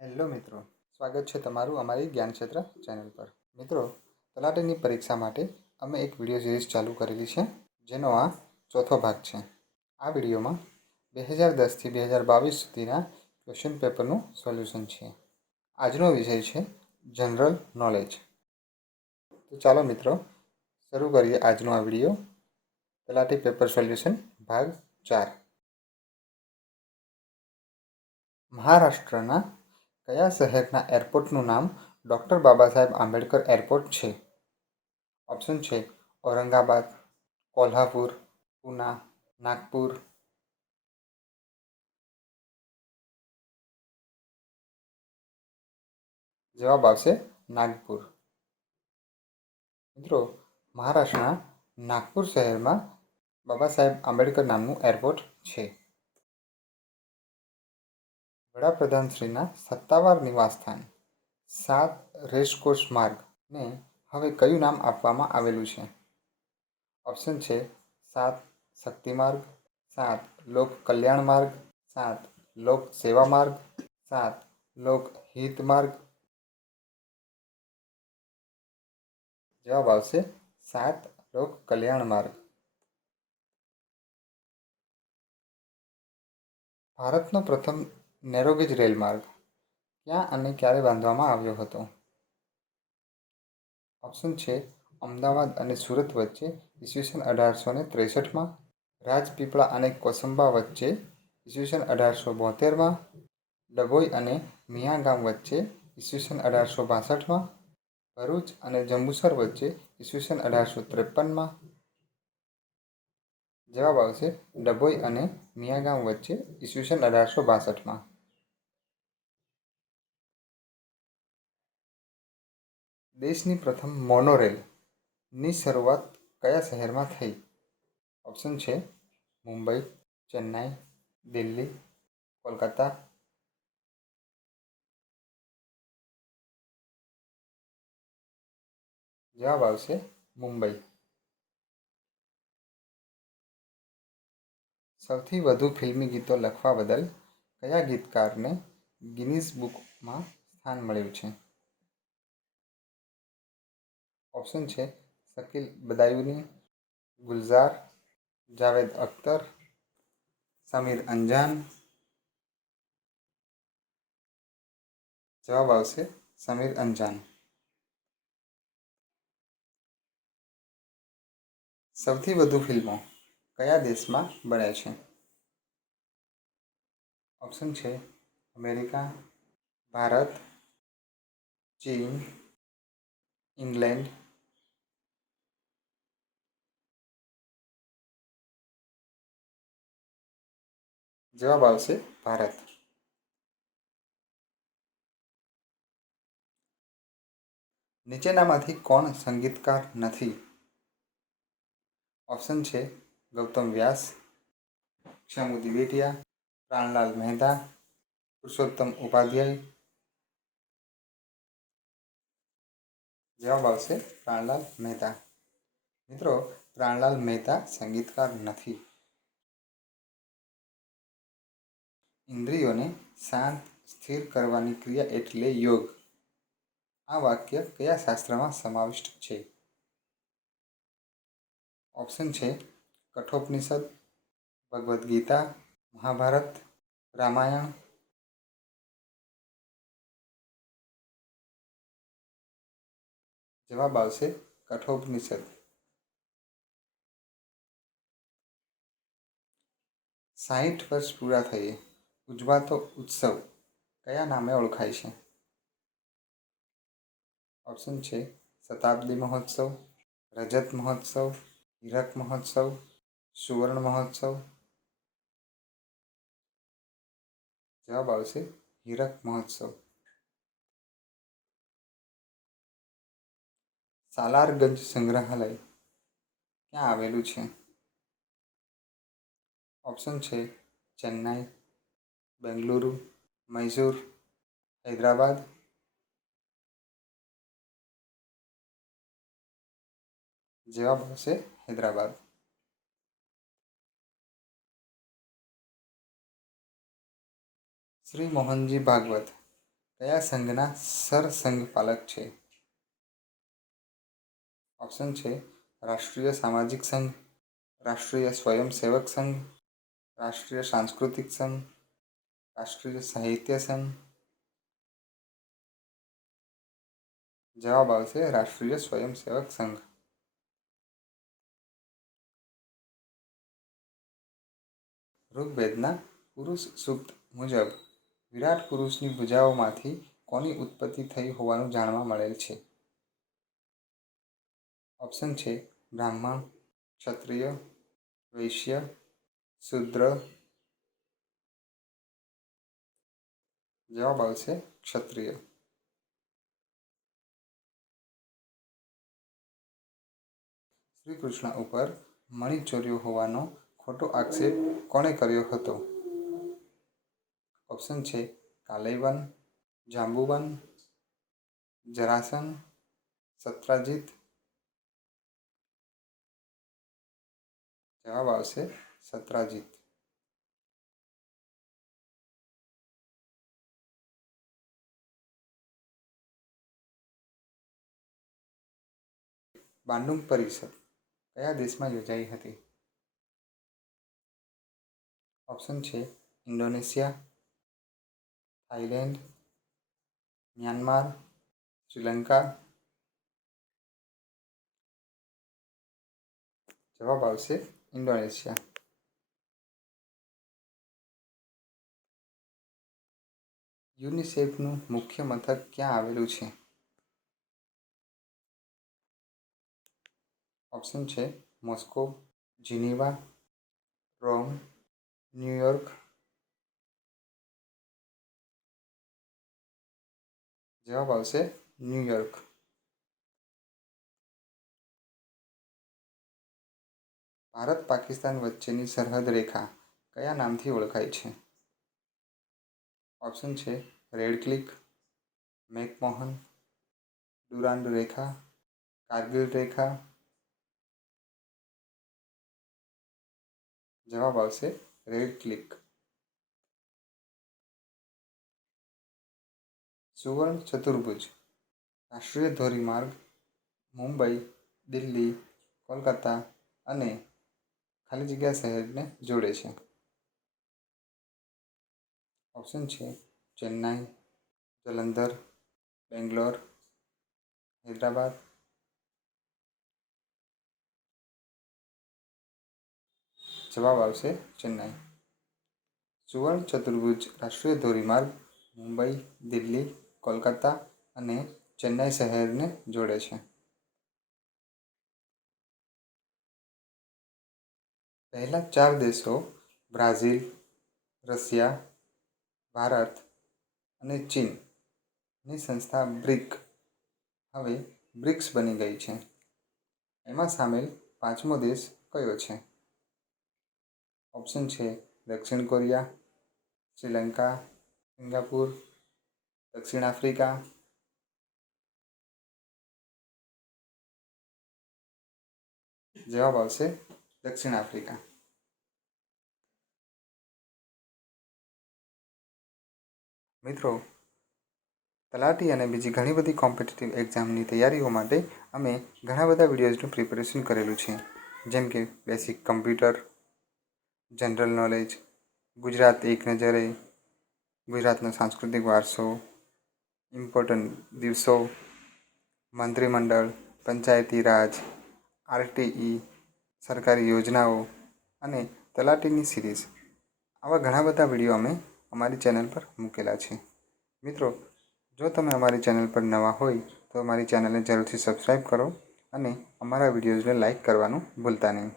Hello મિત્રો, સ્વાગત છે તમારું અમારી જ્ઞાન ક્ષેત્ર ચેનલ પર. મિત્રો, તલાટીની પરીક્ષા માટે અમે એક વિડીયો સિરીઝ ચાલુ કરેલી છે, જેનો આ ચોથો ભાગ છે. આ વિડીયોમાં 2010થી 2022 સુધીના ક્વેશ્ચન પેપરનું સોલ્યુશન છે. આજનો વિષય છે જનરલ નોલેજ. તો ચાલો મિત્રો, શરૂ કરીએ આજનો આ વિડીયો. તલાટી પેપર સોલ્યુશન ભાગ 4. મહારાષ્ટ્રના કયા શહેરના એરપોર્ટનું નામ ડૉક્ટર બાબા સાહેબ આંબેડકર એરપોર્ટ છે? ઓપ્શન છે ઔરંગાબાદ, કોલ્હાપુર, પૂના, નાગપુર. જવાબ આવશે નાગપુર. મિત્રો, મહારાષ્ટ્રના નાગપુર શહેરમાં બાબા સાહેબ આંબેડકર નામનું એરપોર્ટ છે. વડાપ્રધાનશ્રીના સત્તાવાર નિવાસસ્થાન 7 રેસકોર્સ માર્ગને હવે કયું નામ આપવામાં આવેલું છે? ઓપ્શન છે 7 શક્તિ માર્ગ, 7 લોક કલ્યાણ માર્ગ, 7 લોક સેવા માર્ગ, 7 લોક હિત માર્ગ. જવાબ આવશે 7 લોક કલ્યાણ માર્ગ. ભારતનો પ્રથમ નેરોગેજ રેલમાર્ગ ક્યાં અને ક્યારે બાંધવામાં આવ્યો હતો? ઓપ્શન છે અમદાવાદ અને સુરત વચ્ચે ઈસવીસન 1863માં, રાજપીપળા અને કોસંબા વચ્ચે ઈસવીસન 1872માં, ડભોઈ અને મિયાગામ વચ્ચે ઈસવીસન 1862માં, ભરૂચ અને જંબુસર વચ્ચે ઈસવીસન 1853માં. જવાબ આવશે ડભોઈ અને મિયાગામ વચ્ચે ઈસવીસન 1862માં. દેશની પ્રથમ મોનોરેલની શરૂઆત કયા શહેરમાં થઈ? ઓપ્શન છે મુંબઈ, ચેન્નાઈ, દિલ્હી, કોલકાતા. જવાબ આવશે મુંબઈ. સૌથી વધુ ફિલ્મી ગીતો લખવા બદલ કયા ગીતકારને ગિનીઝ બુકમાં સ્થાન મળ્યું છે? ઓપ્શન છે શકીલ બદાયુની, ગુલઝાર, જાવેદ અખ્તર, સમીર અંજાન. જવાબ આવશે સમીર અંજાન. સૌથી વધુ ફિલ્મો કયા દેશમાં બને છે? ઓપ્શન છે અમેરિકા, ભારત, ચીન, ઇંગ્લેન્ડ. જવાબ આવશે ભારત. નીચેનામાંથી કોણ સંગીતકાર નથી? ઓપ્શન છે ગૌતમ વ્યાસ, ક્ષમુ દિવેટિયા, પ્રાણલાલ મહેતા, પુરુષોત્તમ ઉપાધ્યાય. જવાબ આવશે પ્રાણલાલ મહેતા. મિત્રો, પ્રાણલાલ મહેતા સંગીતકાર નથી. ઇન્દ્રિયોને શાંત સ્થિર કરવાની ક્રિયા એટલે યોગ. આ વાક્ય કયા શાસ્ત્રમાં સમાવિષ્ટ છે? ઓપ્શન છે કઠોપનિષદ, ભગવદ્ ગીતા, મહાભારત, રામાયણ. જવાબ આવશે કઠોપનિષદ. સાહીઠ વર્ષ પૂરા થયે ઉજવાતો ઉત્સવ કયા નામે ઓળખાય છે? ઓપ્શન છે શતાબ્દી મહોત્સવ, રજત મહોત્સવ, હીરક મહોત્સવ, સુવર્ણ મહોત્સવ. જવાબ આવશે હીરક મહોત્સવ. સાલારગંજ સંગ્રહાલય ક્યાં આવેલું છે? ઓપ્શન છે ચેન્નાઈ, બેંગલુરુ, મૈસૂર, હૈદરાબાદ. જવાબ આવશે હૈદરાબાદ. શ્રી મોહનજી ભાગવત કયા સંઘના સરસંઘપાલક છે? ઓપ્શન છે રાષ્ટ્રીય સામાજિક સંઘ, રાષ્ટ્રીય સ્વયંસેવક સંઘ, રાષ્ટ્રીય સાંસ્કૃતિક સંઘ, રાષ્ટ્રીય સાહિત્ય સંઘ. જવાબ આવશે રાષ્ટ્રીય સ્વયંસેવક સંઘ. ઋગ્વેદના પુરુષ સૂક્ત મુજબ વિરાટ પુરુષની ભુજાઓમાંથી કોની ઉત્પત્તિ થઈ હોવાનું જાણવા મળેલ છે? ઓપ્શન છે બ્રાહ્મણ, ક્ષત્રિય, વૈશ્ય, શૂદ્ર. જવાબ આવશે ક્ષત્રિય. શ્રી કૃષ્ણ ઉપર મણિ ચોર્યો હોવાનો ખોટો આક્ષેપ કોણે કર્યો હતો? ઓપ્શન છે કાલૈવન, જાંબુવન, જરાસન, સત્રાજીત. જવાબ આવશે સત્રાજીત. બાંડુંગ પરિષદ કયા દેશમાં યોજાઈ હતી? ઓપ્શન છે ઇન્ડોનેશિયા, થાઈલેન્ડ, મ્યાનમાર, શ્રીલંકા. જવાબ આવશે ઇન્ડોનેશિયા. યુનિસેફનું મુખ્ય મથક ક્યાં આવેલું છે? ઓપ્શન છે મોસ્કો, જીનીવા, રોમ, ન્યુયોર્ક. જવાબ આવશે ન્યુયોર્ક. ભારત પાકિસ્તાન વચ્ચેની સરહદ રેખા કયા નામથી ઓળખાય છે? ઓપ્શન છે રેડ ક્લિક, મેકમોહન, ડુરાન્ડ રેખા, કારગિલ રેખા. જવાબ આવશે રેડ ક્લિક. સુવર્ણ ચતુર્ભુજ રાષ્ટ્રીય ધોરીમાર્ગ મુંબઈ, દિલ્હી, કોલકાતા અને ખાલી જગ્યા શહેરને જોડે છે. ઓપ્શન છે ચેન્નાઈ, જલંધર, બેંગ્લોર, હૈદરાબાદ. જવાબ આવશે ચેન્નાઈ. સુવર્ણ ચતુર્ભુજ રાષ્ટ્રીય ધોરીમાર્ગ મુંબઈ, દિલ્હી, કોલકાતા અને ચેન્નાઈ શહેરને જોડે છે. પહેલા 4 દેશો બ્રાઝિલ, રશિયા, ભારત અને ચીનની સંસ્થા બ્રિક હવે બ્રિક્સ બની ગઈ છે. એમાં સામેલ 5મો દેશ કયો છે? ઓપ્શન છે દક્ષિણ કોરિયા, શ્રીલંકા, સિંગાપુર, દક્ષિણ આફ્રિકા. જવાબ આવશે દક્ષિણ આફ્રિકા. મિત્રો, તલાટી અને બીજી ઘણી બધી કોમ્પિટિટિવ એક્ઝામની તૈયારીઓ માટે અમે ઘણા બધા વિડીયોઝનું પ્રિપેરેશન કરેલું છે. જેમ કે basic computer, general knowledge, Gujarat એક નજરે, ગુજરાતનો સાંસ્કૃતિક વારસો, ઇમ્પોર્ટન્ટ દિવસો, મંત્રીમંડળ, પંચાયતી રાજ, આરટીઈ, સરકારી યોજનાઓ અને તલાટીની સિરીઝ. આવા ઘણા બધા વિડીયો અમે અમારી ચેનલ પર મૂકેલા છે. મિત્રો, જો તમે અમારી ચેનલ પર નવા હોય તો અમારી ચેનલને જરૂરથી સબસ્ક્રાઈબ કરો અને અમારા વિડીયોઝને લાઈક કરવાનું ભૂલતા નહીં.